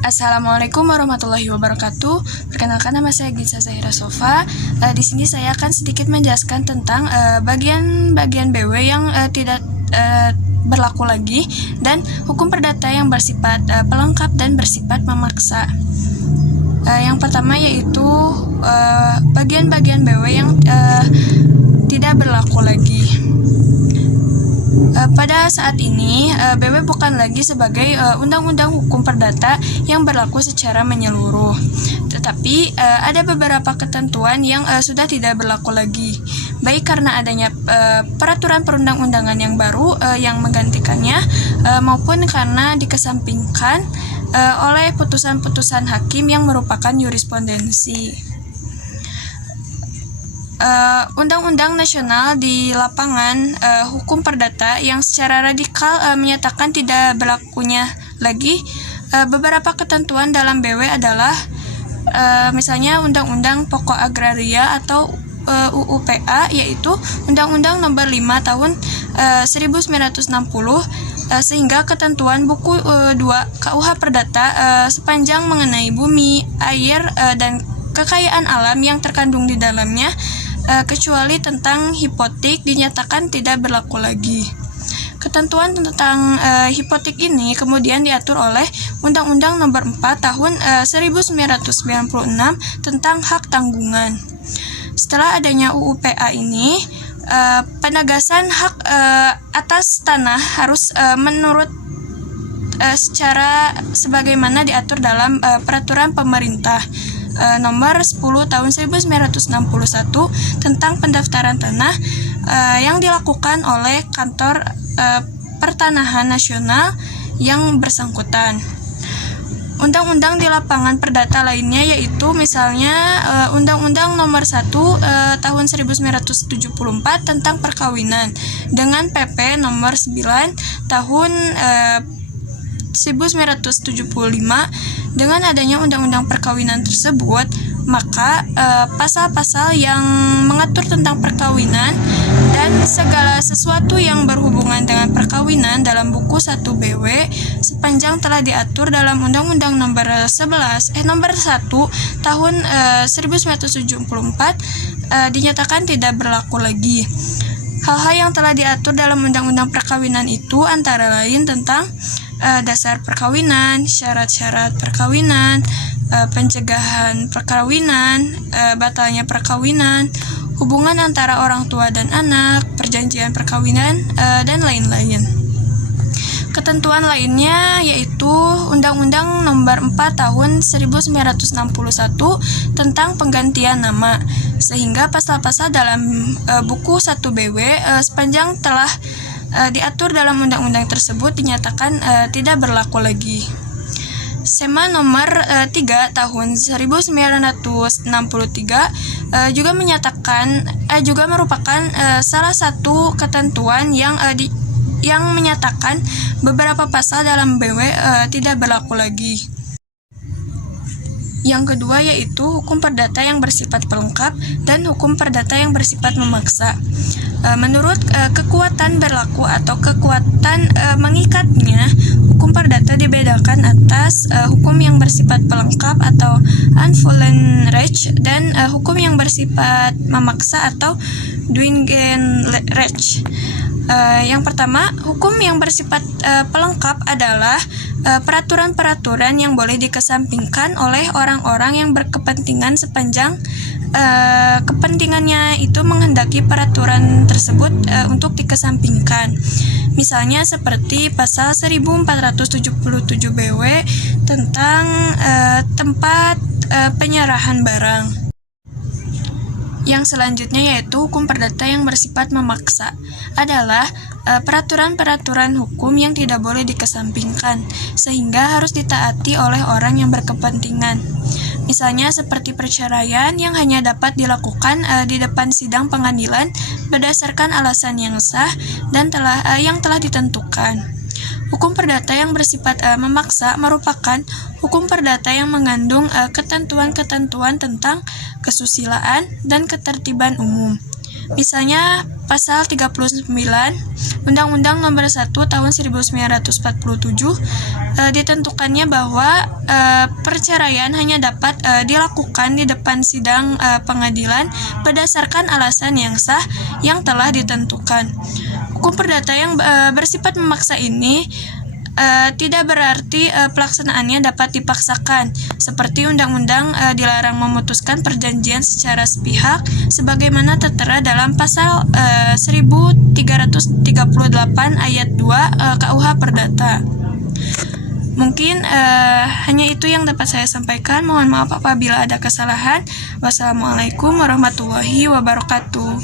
Assalamualaikum warahmatullahi wabarakatuh. Perkenalkan, nama saya Gitsa Zahira Sofa. Di sini saya akan sedikit menjelaskan tentang bagian-bagian BW yang tidak berlaku lagi dan hukum perdata yang bersifat pelengkap dan bersifat memaksa. Yang pertama yaitu bagian-bagian BW yang tidak berlaku lagi. Pada saat ini, BW bukan lagi sebagai undang-undang hukum perdata yang berlaku secara menyeluruh, tetapi ada beberapa ketentuan yang sudah tidak berlaku lagi, baik karena adanya peraturan perundang-undangan yang baru yang menggantikannya, maupun karena dikesampingkan oleh putusan-putusan hakim yang merupakan jurisprudensi. Undang-undang nasional di lapangan hukum perdata yang secara radikal menyatakan tidak berlakunya lagi beberapa ketentuan dalam BW adalah misalnya Undang-Undang Pokok Agraria atau UUPA, yaitu Undang-Undang Nomor 5 Tahun 1960, sehingga ketentuan buku 2 KUH Perdata sepanjang mengenai bumi, air, dan kekayaan alam yang terkandung di dalamnya, kecuali tentang hipotek, dinyatakan tidak berlaku lagi. Ketentuan tentang hipotek ini kemudian diatur oleh Undang-Undang Nomor 4 Tahun 1996 tentang hak tanggungan. Setelah adanya UUPA ini, penegasan hak atas tanah harus menurut secara sebagaimana diatur dalam peraturan pemerintah nomor 10 tahun 1961 tentang pendaftaran tanah yang dilakukan oleh Kantor Pertanahan Nasional yang bersangkutan. Undang-undang di lapangan perdata lainnya yaitu misalnya Undang-Undang Nomor 1 Tahun 1974 tentang perkawinan dengan PP Nomor 9 Tahun 1975. Dengan adanya undang-undang perkawinan tersebut, maka pasal-pasal yang mengatur tentang perkawinan dan segala sesuatu yang berhubungan dengan perkawinan dalam buku 1 BW sepanjang telah diatur dalam Undang-Undang Nomor 1 Tahun 1974 dinyatakan tidak berlaku lagi. Hal-hal yang telah diatur dalam Undang-Undang Perkawinan itu antara lain tentang dasar perkawinan, syarat-syarat perkawinan, pencegahan perkawinan, batalnya perkawinan, hubungan antara orang tua dan anak, perjanjian perkawinan, dan lain-lain. Ketentuan lainnya yaitu Undang-Undang Nomor 4 Tahun 1961 tentang penggantian nama, sehingga pasal-pasal dalam buku 1 BW sepanjang telah diatur dalam undang-undang tersebut dinyatakan tidak berlaku lagi. Sema Nomor 3 Tahun 1963 juga merupakan salah satu ketentuan yang menyatakan beberapa pasal dalam BW tidak berlaku lagi. Yang kedua yaitu hukum perdata yang bersifat pelengkap dan hukum perdata yang bersifat memaksa. Menurut kekuatan berlaku atau kekuatan mengikatnya, hukum perdata dibedakan atas hukum yang bersifat pelengkap atau unfallen recht dan hukum yang bersifat memaksa atau dwingen recht. Yang pertama, hukum yang bersifat pelengkap adalah peraturan-peraturan yang boleh dikesampingkan oleh orang-orang yang berkepentingan sepanjang kepentingannya itu menghendaki peraturan tersebut untuk dikesampingkan. Misalnya seperti pasal 1477 BW tentang tempat penyerahan barang. Yang selanjutnya yaitu hukum perdata yang bersifat memaksa adalah peraturan-peraturan hukum yang tidak boleh dikesampingkan sehingga harus ditaati oleh orang yang berkepentingan. Misalnya seperti perceraian yang hanya dapat dilakukan di depan sidang pengadilan berdasarkan alasan yang sah dan yang telah ditentukan. Hukum perdata yang bersifat memaksa merupakan hukum perdata yang mengandung ketentuan-ketentuan tentang kesusilaan dan ketertiban umum. Misalnya pasal 39 Undang-Undang Nomor 1 Tahun 1947 ditentukannya bahwa perceraian hanya dapat dilakukan di depan sidang pengadilan berdasarkan alasan yang sah yang telah ditentukan. Hukum perdata yang bersifat memaksa ini tidak berarti pelaksanaannya dapat dipaksakan, seperti undang-undang dilarang memutuskan perjanjian secara sepihak, sebagaimana tertera dalam pasal 1338 ayat 2 KUH Perdata. Mungkin hanya itu yang dapat saya sampaikan. Mohon maaf apabila ada kesalahan. Wassalamualaikum warahmatullahi wabarakatuh.